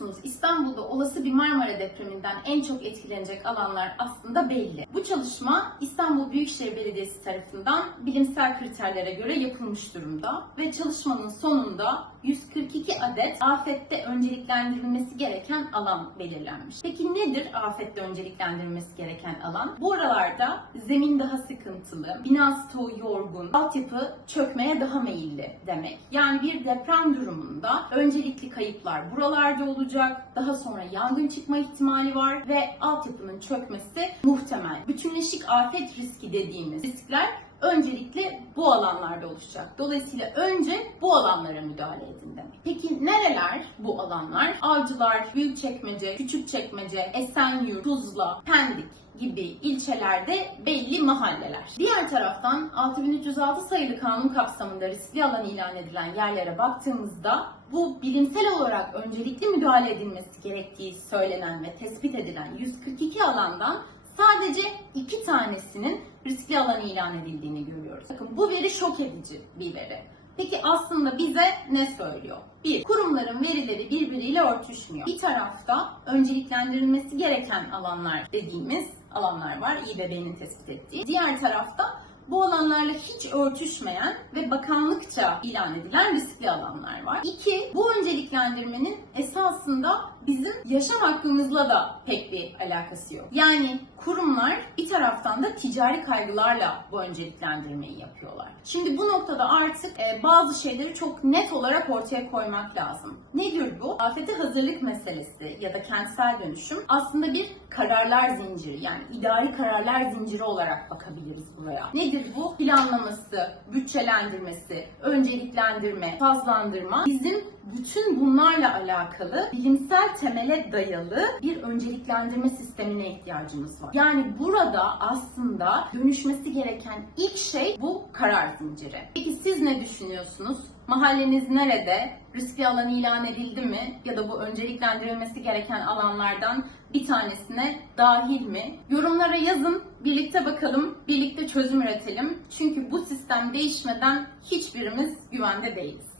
musunuz? İstanbul'da olası bir Marmara depreminden en çok etkilenecek alanlar aslında belli. Bu çalışma İstanbul Büyükşehir Belediyesi tarafından bilimsel kriterlere göre yapılmış durumda ve çalışmanın sonunda 142 adet afette önceliklendirilmesi gereken alan belirlenmiş. Peki nedir afette önceliklendirilmesi gereken alan? Bu aralarda zemin daha sıkıntılı, bina stoğu yorgun, altyapı çökmeye daha meyilli demek. Yani bir deprem durumunda öncelikli kayıplar buralarda olacak, daha sonra yangın çıkma ihtimali var ve altyapının çökmesi muhtemel. Bütünleşik afet riski dediğimiz riskler öncelikle bu alanlarda oluşacak. Dolayısıyla önce bu alanlara müdahale edin demek. Peki nereler bu alanlar? Avcılar, Büyükçekmece, Küçükçekmece, Esenyurt, Tuzla, Pendik gibi ilçelerde belli mahalleler. Diğer taraftan 6306 sayılı kanun kapsamında riskli alan ilan edilen yerlere baktığımızda bu bilimsel olarak öncelikli müdahale edilmesi gerektiği söylenen ve tespit edilen 142 alandan sadece iki tanesinin riskli alan ilan edildiğini görüyoruz. Bakın bu veri şok edici bir veri. Peki aslında bize ne söylüyor? Bir, kurumların verileri birbiriyle örtüşmüyor. Bir tarafta önceliklendirilmesi gereken alanlar dediğimiz alanlar var, İBB'nin tespit ettiği. Diğer tarafta bu alanlarla hiç örtüşmeyen ve bakanlıkça ilan edilen riskli alanlar var. İki, bu önceliklendirmenin esasında bizim yaşam hakkımızla da pek bir alakası yok. Yani kurumlar bir taraftan da ticari kaygılarla bu önceliklendirmeyi yapıyorlar. Şimdi bu noktada artık e, bazı şeyleri çok net olarak ortaya koymak lazım. Nedir bu? Afete hazırlık meselesi ya da kentsel dönüşüm aslında bir kararlar zinciri yani idari kararlar zinciri olarak bakabiliriz buraya. Nedir bu? Planlaması, bütçelendirmesi, önceliklendirme, fazlandırma bizim bütün bunlarla alakalı bilimsel temele dayalı bir önceliklendirme sistemine ihtiyacımız var. Yani burada aslında dönüşmesi gereken ilk şey bu karar zinciri. Peki siz ne düşünüyorsunuz? Mahalleniz nerede? Riskli alan ilan edildi mi? Ya da bu önceliklendirilmesi gereken alanlardan bir tanesine dahil mi? Yorumlara yazın, birlikte bakalım, birlikte çözüm üretelim. Çünkü bu sistem değişmeden hiçbirimiz güvende değiliz.